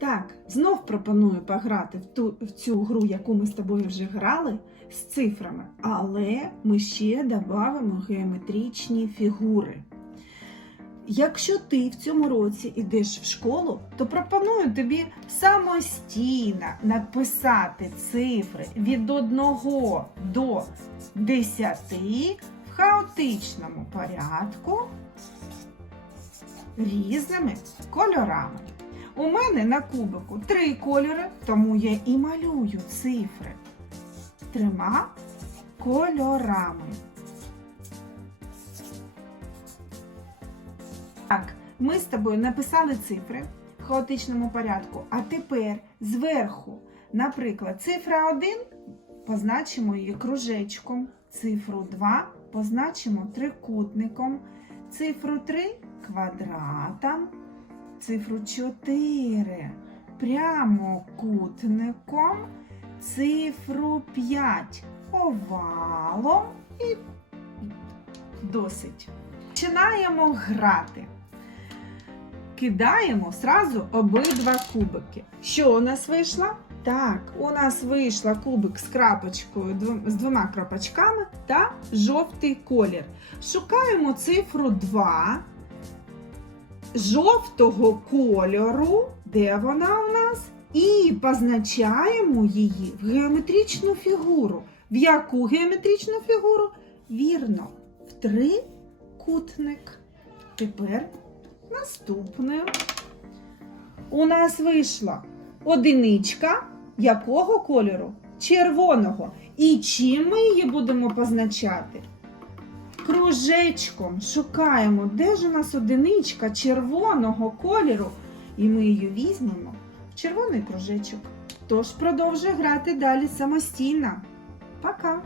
Так, знов пропоную пограти в, ту, в цю гру, яку ми з тобою вже грали, з цифрами, але ми ще додамо геометричні фігури. Якщо ти в цьому році йдеш в школу, то пропоную тобі самостійно написати цифри від 1 до 10 в хаотичному порядку різними кольорами. У мене на кубику три кольори, тому я і малюю цифри трьома кольорами. Так, ми з тобою написали цифри в хаотичному порядку, а тепер зверху, наприклад, цифра 1 позначимо її кружечком, цифру 2 позначимо трикутником, цифру 3 квадратом, цифру 4 прямокутником, цифру 5 овалом і досить. Починаємо грати. Кидаємо зразу обидва кубики. Що у нас вийшло? Так, у нас вийшла кубик з крапочкою, з двома крапочками та жовтий колір. Шукаємо цифру 2 жовтого кольору, де вона у нас, і позначаємо її в геометричну фігуру. В яку геометричну фігуру? Вірно, в трикутник. Тепер наступне. У нас вийшла одиничка якого кольору? Червоного. І чим ми її будемо позначати? Кружечком шукаємо, де ж у нас одиничка червоного кольору, і ми її візьмемо в червоний кружечок. Тож продовжуй грати далі самостійно. Пока!